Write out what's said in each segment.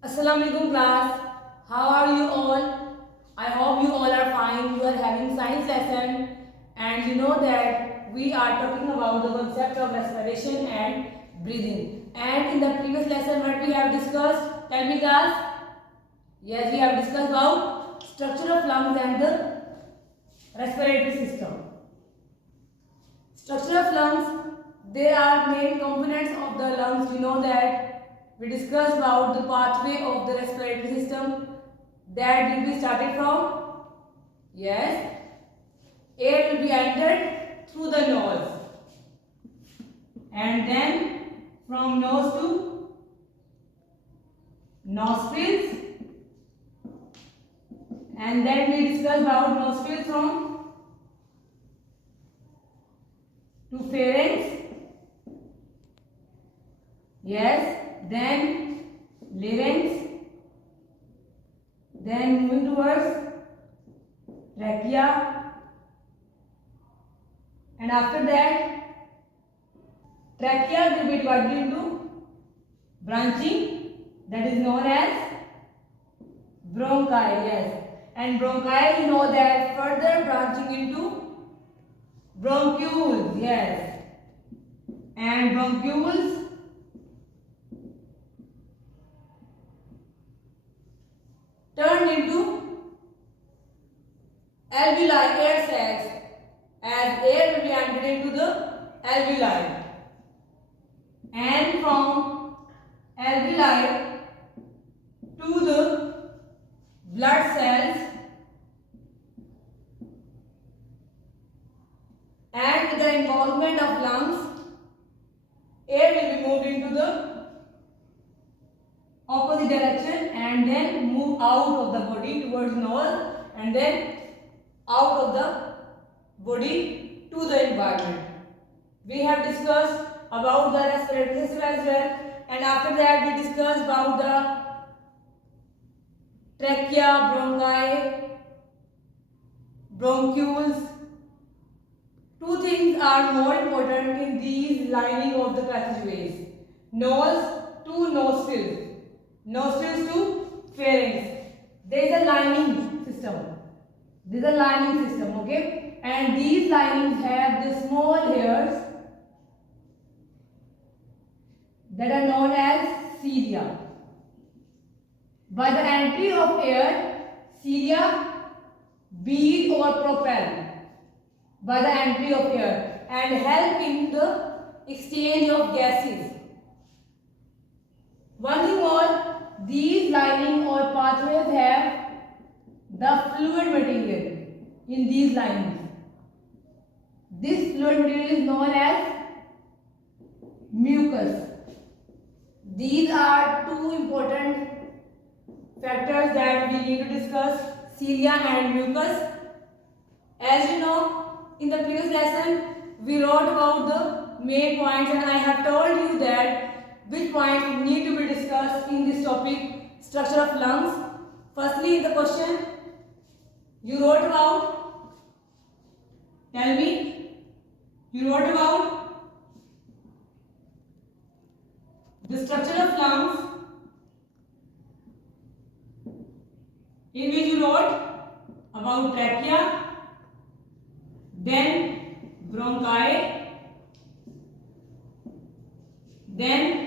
Assalamualaikum class. How are you all? I hope you all are fine. You are having science lesson and you know that we are talking about the concept of respiration and breathing. And in the previous lesson what we have discussed? Tell me class. Yes, we have discussed about structure of lungs and the respiratory system. Structure of lungs, they are main components of the lungs. You know that we discussed about the pathway of the respiratory system that will be started from, yes, air will be entered through the nose and then from nose to nostrils, and then we discussed about nostrils from to pharynx, yes, then larynx, then moving towards trachea, and after that trachea will be divided into branching, that is known as bronchi, yes, and bronchi, you know that further branching into bronchioles, yes, and bronchioles turned into alveoli, air sacs, as air will be entered into the alveoli, and from alveoli to the blood cells, and with the involvement of lungs, air will be moved into the opposite direction and then move out of the body towards nose and then out of the body to the environment. We have discussed about the respiratory system as well, and after that we discussed about the trachea, bronchi, bronchioles. Two things are more important in these lining of the passageways: nose to nostrils, nostrils to pharynx. There is a lining system. This is a lining system, okay? And these linings have the small hairs that are known as cilia. By the entry of air, cilia beat or propel by the entry of air and help in the exchange of gases. One thing more, these lining or pathways have the fluid material in these linings. This fluid material is known as mucus. These are two important factors that we need to discuss: cilia and mucus. As you know, in the previous lesson we wrote about the main points and I have told you that which points need to be discussed in this topic, structure of lungs. Firstly, in the question you wrote about, tell me, you wrote about the structure of lungs, in which you wrote about trachea, then bronchi, then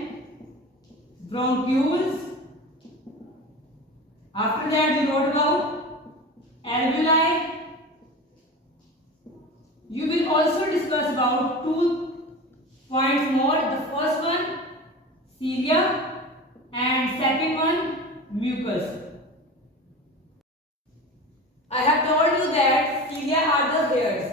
bronchioles. After that you wrote about alveoli. You will also discuss about two points more. The first one, cilia, and second one, mucus. I have told you that cilia are the hairs.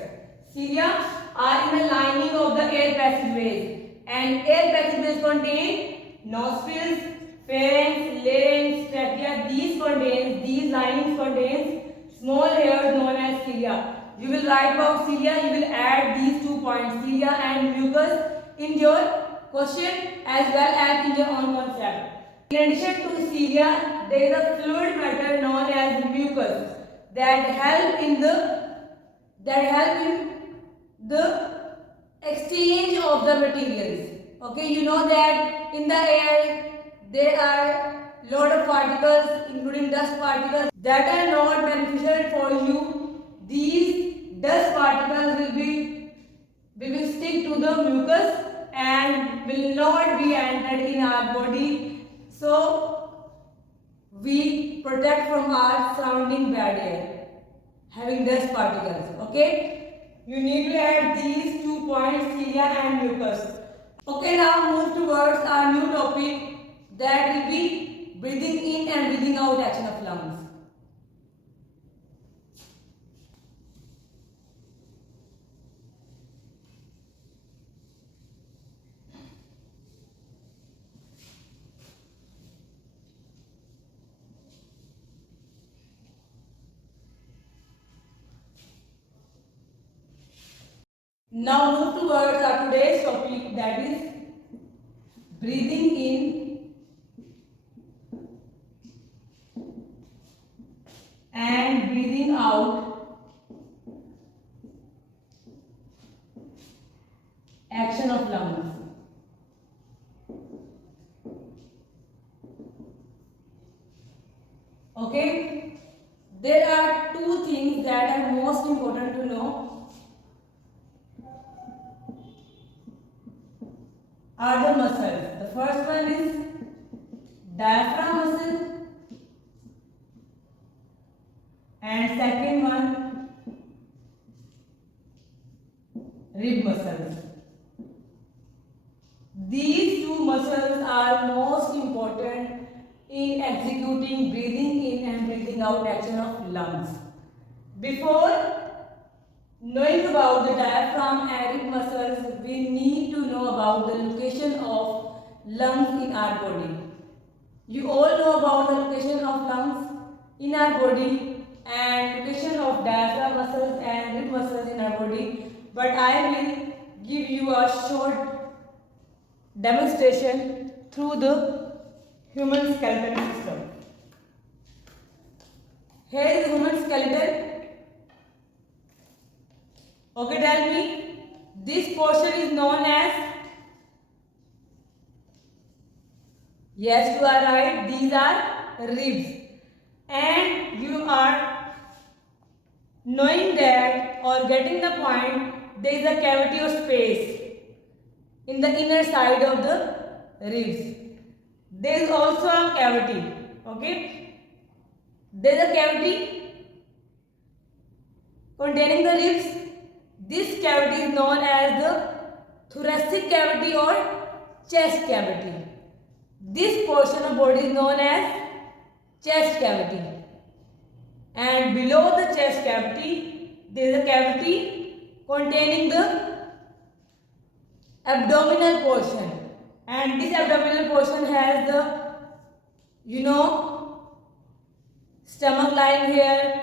Cilia are in the lining of the air passageways, and air passageways contain nostrils, pharynx, larynx, trachea. These linings contains small hairs known as cilia. You will write about cilia, you will add these 2 points, cilia and mucus, in your question as well as in your own concept. In addition to cilia, there is a fluid matter known as mucus that help in the exchange of the materials. Okay, you know that in the air there are lot of particles, including dust particles, that are not beneficial for you. These dust particles will stick to the mucus and will not be entered in our body. So we protect from our surrounding bad air having dust particles. Okay, you need to add these 2 points, cilia and mucus. Okay, now move towards our new topic, that will be breathing in and breathing out action of lungs. Now move towards our today's topic, that is breathing in and breathing out action of lungs. Okay, there are two things that are most important to know. Are the muscles. The first one is diaphragm muscle and second one rib muscles. These two muscles are most important in executing breathing in and breathing out action of lungs. Before knowing about the diaphragm and rib muscles, we need to know about the location of lungs in our body. You all know about the location of lungs in our body and location of diaphragm muscles and rib muscles in our body, but I will give you a short demonstration through the human skeleton system. Here is the human skeleton. Okay, tell me, this portion is known as, yes, you are right, these are ribs. And you are knowing that or getting the point, there is a cavity of space in the inner side of the ribs. There is also a cavity, okay? There is a cavity containing the ribs. This cavity is known as the thoracic cavity or chest cavity. This portion of body is known as chest cavity. And below the chest cavity, there is a cavity containing the abdominal portion. And this abdominal portion has the, stomach lying here,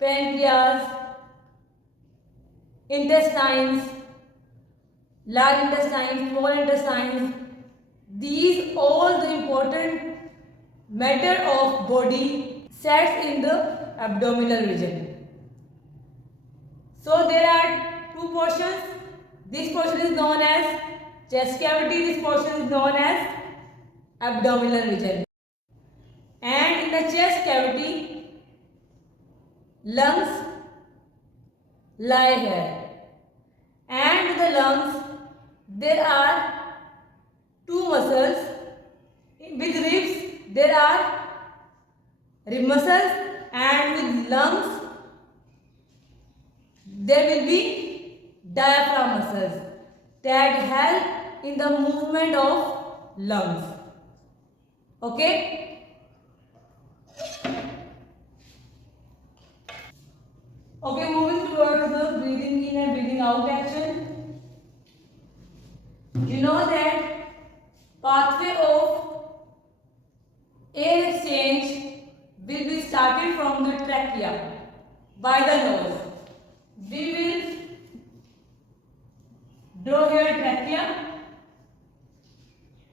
pancreas, intestines, large intestines, small intestines. These all the important matter of body sets in the abdominal region. So there are two portions. This portion is known as chest cavity, this portion is known as abdominal region. And in the chest cavity, lungs lie here. And in the lungs, there are two muscles. With ribs, there are rib muscles, and with lungs, there will be diaphragm muscles that help in the movement of lungs. Okay? Okay, moving towards the breathing in and breathing out action. You know that pathway of air exchange will be started from the trachea by the nose. We will draw here trachea.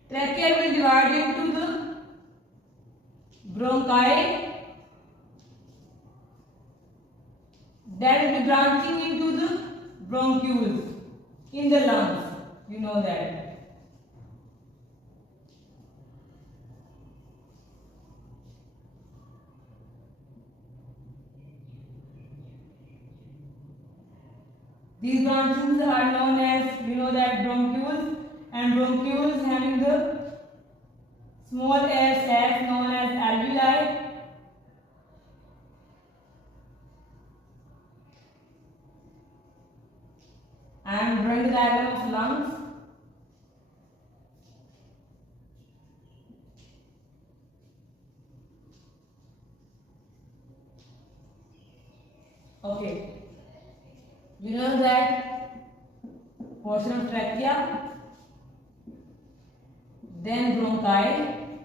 Trachea will divide into the bronchi, that will be branching into the bronchioles in the lungs. You know that. These branches are known as, we know that, bronchioles, and bronchioles having the small air sacs known as alveoli. I am drawing the diagram of lungs. Okay, we know that portion of trachea, then bronchi,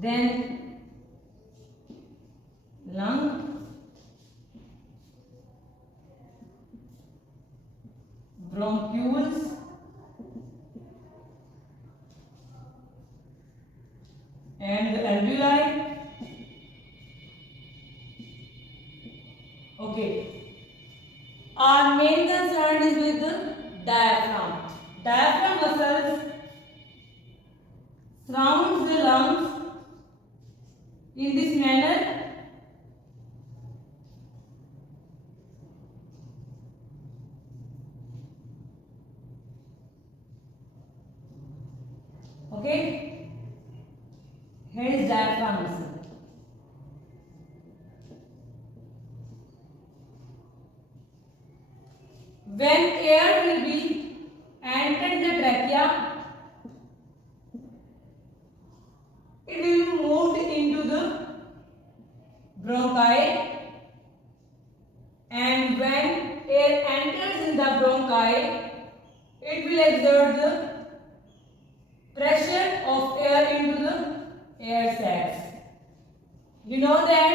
then lung, bronchioles, and the alveoli. Okay, our main concern is with the diaphragm. Diaphragm muscles surrounds the lungs in this manner. Okay, here is diaphragm muscle. When air will be entered the trachea, it will be moved into the bronchi, and when air enters in the bronchi, it will exert the pressure of air into the air sacs. You know that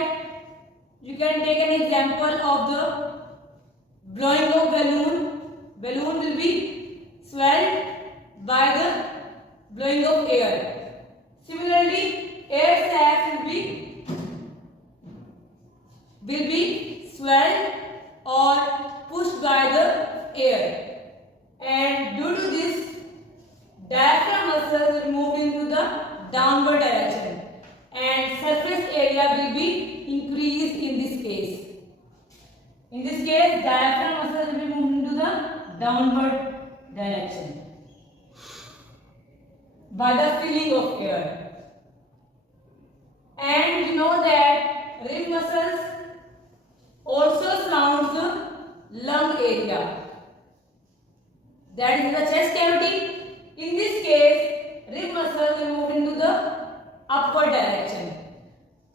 you can take an example of the blowing of balloon. Balloon will be swelled by the blowing of air. Similarly, air sacs will be swelled or pushed by the air, and due to this, diaphragm muscles will move into the downward direction, and surface area will be increased in this case. In this case, diaphragm muscles will be moved into the downward direction by the filling of air. And you know that rib muscles also surrounds the lung area, that is the chest cavity. In this case, rib muscles will move into the upward direction.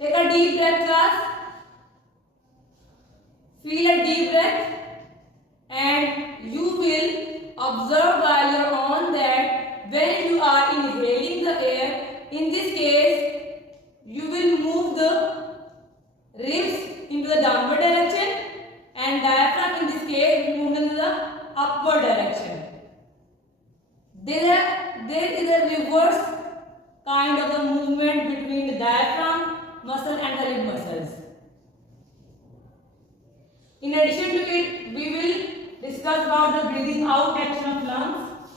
Take a deep breath, class. Feel a deep breath, and you will observe by your own that when you are inhaling the air, in this case, you will move the ribs into the downward direction, and diaphragm in this case will move into the upward direction. There is a reverse kind of a movement between the diaphragm muscle and the rib muscles. In addition to it, we will discuss about the breathing out action of lungs.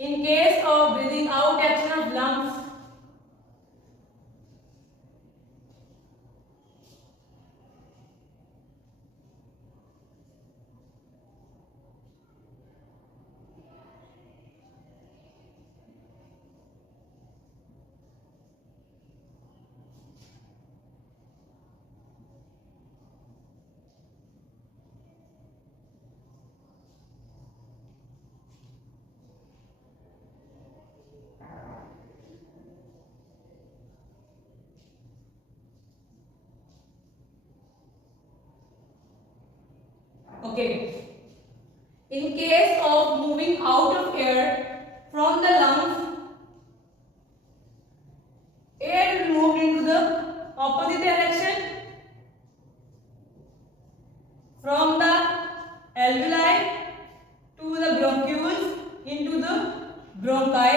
In case of breathing out action of lungs, okay. In case of moving out of air from the lungs, air will move into the opposite direction from the alveoli to the bronchioles into the bronchi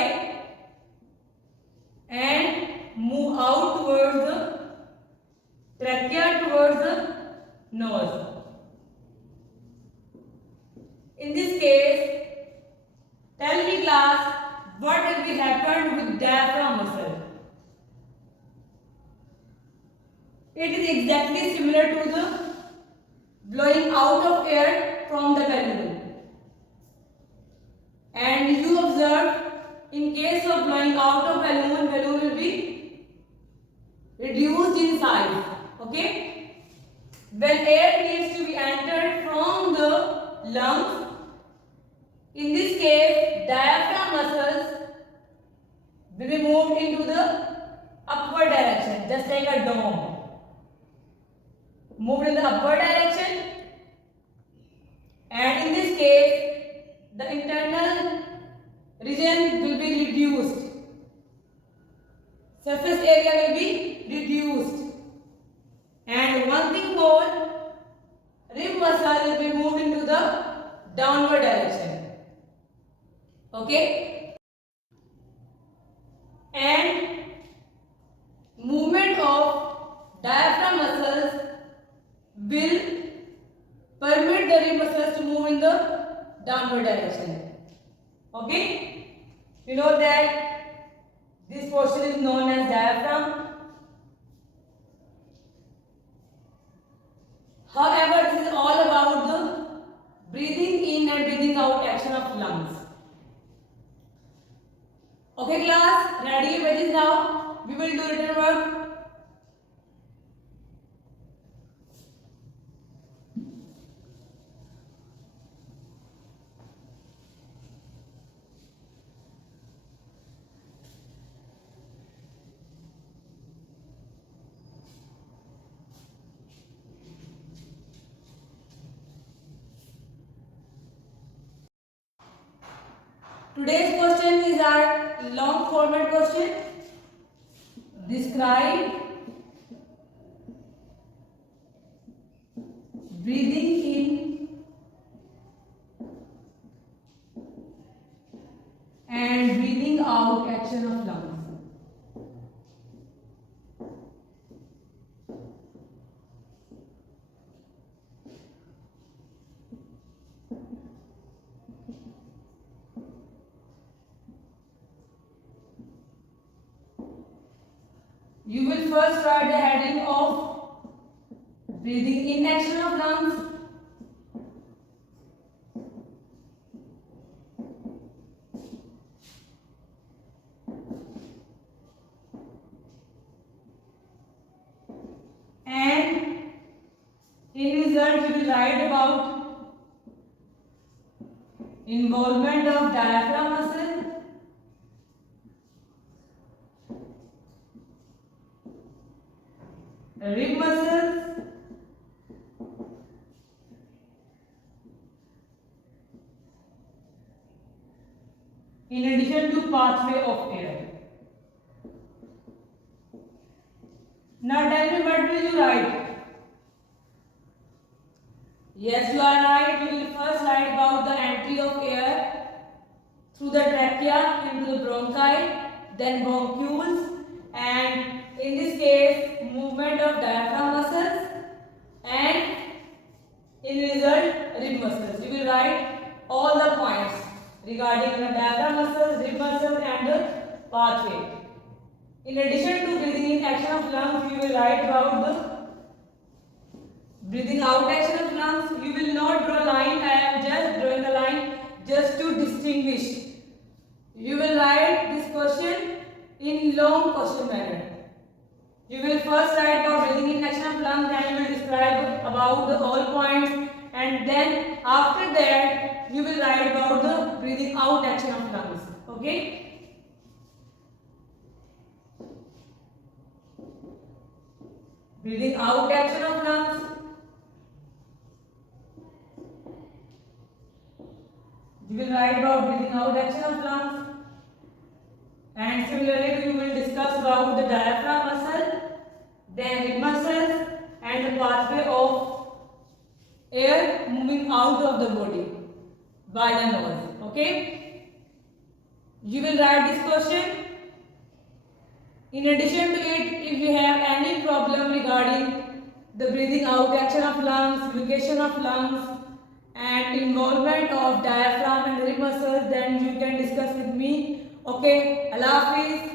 and move out towards the trachea, towards the nose. In this case, tell me class, what will be happened with diaphragm muscle? It is exactly similar to the blowing out of air from the balloon. And you observe, in case of blowing out of balloon, balloon will be reduced in size. Okay? When air needs to be entered from the lungs, in this case, diaphragm muscles will be moved into the upward direction, just like a dome. Moved in the upward direction, and in this case, the internal region will be reduced. Surface area will be reduced. And one thing more, rib muscle will be moved into the downward direction. Okay? And movement of diaphragm muscles will permit the rib muscles to move in the downward direction. Okay? You know that this portion is known as diaphragm. However, this is all about the breathing in and breathing out action of lungs. Okay class, ready your pages now? We will do written work. Today's question is our long format question. Describe breathing in and breathing out action of lungs. You will first write the heading of breathing in action of lungs. And in result you will write about involvement of diaphragm muscle, rib muscles, in addition to pathway of air. Now tell me, what will you write? Yes, you are right. You will first write about the entry of air through the trachea into the bronchi, then bronchioles, and in this case movement of diaphragm muscles, and in result rib muscles. You will write all the points regarding the diaphragm muscles, rib muscles, and the pathway. In addition to breathing in action of lungs, you will write about the breathing out action of lungs. You will not draw a line. I am just drawing a line just to distinguish. You will write this question in long question manner. You will first write about breathing in action of lungs, and you will describe about the all points, and then after that you will write about the breathing out action of lungs. Okay? Breathing out action of lungs. You will write about breathing out action of lungs. And similarly, you will discuss about the diaphragm muscle, then rib muscles, and the pathway of air moving out of the body by the nose. Okay? You will write this question. In addition to it, if you have any problem regarding the breathing out action of lungs, lubrication of lungs, and involvement of diaphragm and rib muscles, then you can discuss with me. Okay, Allah Hafiz.